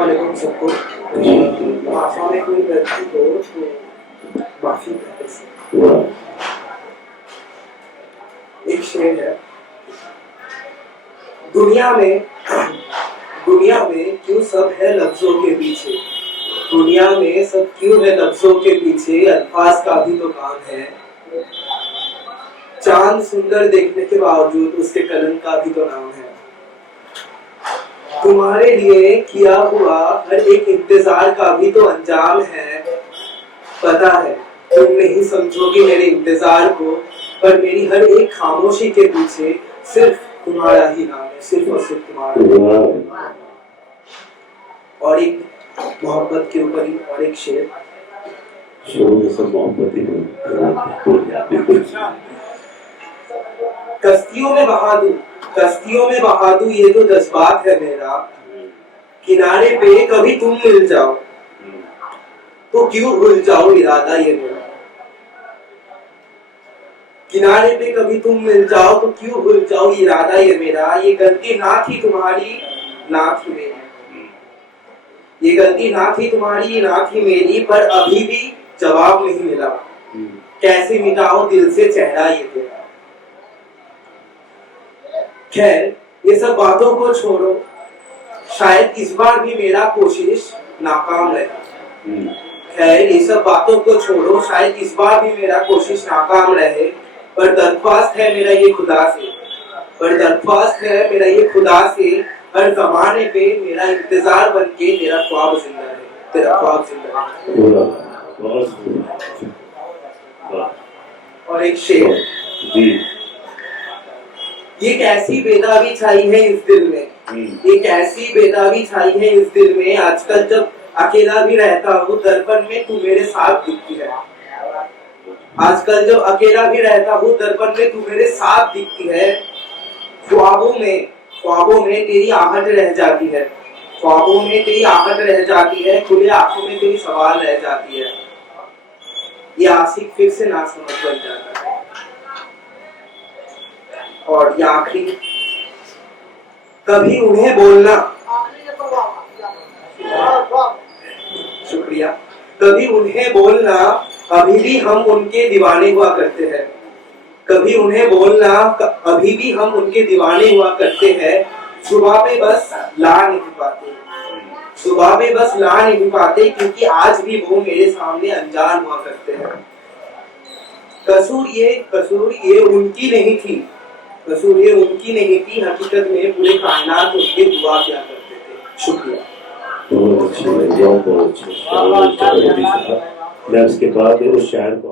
अस्सलामुअलैकुम सबको। भाषा में कोई गलती हो तो माफी है। एक शेर है, दुनिया में क्यों सब है लफ्जों के पीछे, दुनिया में सब क्यों है लफ्जों के पीछे, अल्फाज का भी तो काम है। चांद सुंदर देखने के बावजूद उसके कलम का भी तो नाम है। तुम्हारे लिए किया हुआ हर एक इंतजार का भी तो अंजाम है। पता है तुम नहीं समझोगी मेरे इंतजार को, पर मेरी हर एक खामोशी के पीछे सिर्फ तुम्हारा ही नाम है, सिर्फ और सिर्फ तुम्हारा। और एक मोहब्बत के ऊपर ही और एक शेर, कश्तियों में बहादू ये तो जज्बात है मेरा। किनारे पे कभी तुम मिल जाओ तो क्यों भूल जाओ इरादा ये मेरा। किनारे पे कभी तुम मिल जाओ तो क्यों भूल जाओ इरादा ये मेरा। ये गलती ना थी तुम्हारी ना थी मेरी, ये गलती ना थी तुम्हारी ना थी मेरी, पर अभी भी जवाब नहीं मिला। कैसे मिटाओ दिल से चेहरा ये तेरा। खैर ये सब बातों को छोड़ो, शायद इस बार भी मेरा कोशिश नाकाम रहे। खैर ये सब बातों को छोड़ो, शायद इस बार भी मेरा कोशिश नाकाम रहे। पर दरख्वास्त है मेरा ये खुदा से, पर दरख्वास्त है मेरा ये खुदा से, हर जमाने पे मेरा इंतजार बन के तेरा ख्वाब जिंदा है, तेरा ख्वाब जिंदा है। और एक शेर, ये कैसी बेदाबी छाई है इस दिल में, ये कैसी बेदाबी छाई है इस दिल में। आजकल जब अकेला भी रहता हूँ दर्पण में तू मेरे साथ दिखती है। आजकल जब अकेला भी रहता हूँ दर्पण में तू मेरे साथ दिखती है। ख्वाबों में तेरी आहट रह जाती है, ख्वाबों में तेरी आहट रह जाती है, खुले आंखों में तेरी सवाल रह जाती है। ये आशिक फिर से ना समझ बन जाता है। और ये आखिरी, कभी उन्हें बोलना, शुक्रिया, कभी उन्हें बोलना अभी भी हम उनके दीवाने हुआ करते हैं। कभी उन्हें बोलना अभी भी हम उनके दीवाने हुआ करते हैं। सुबह पे बस ला नहीं पाते, सुबह पे बस ला नहीं पाते, क्योंकि आज भी वो मेरे सामने अनजान हुआ करते हैं। कसूर ये उनकी नहीं थी, कसूर ये उनकी नहीं थी, हकीकत में पूरे कायनात उनके दुआ क्या करते थे। शुक्रिया। बहुत अच्छे, मैं उसके बाद उस शायर को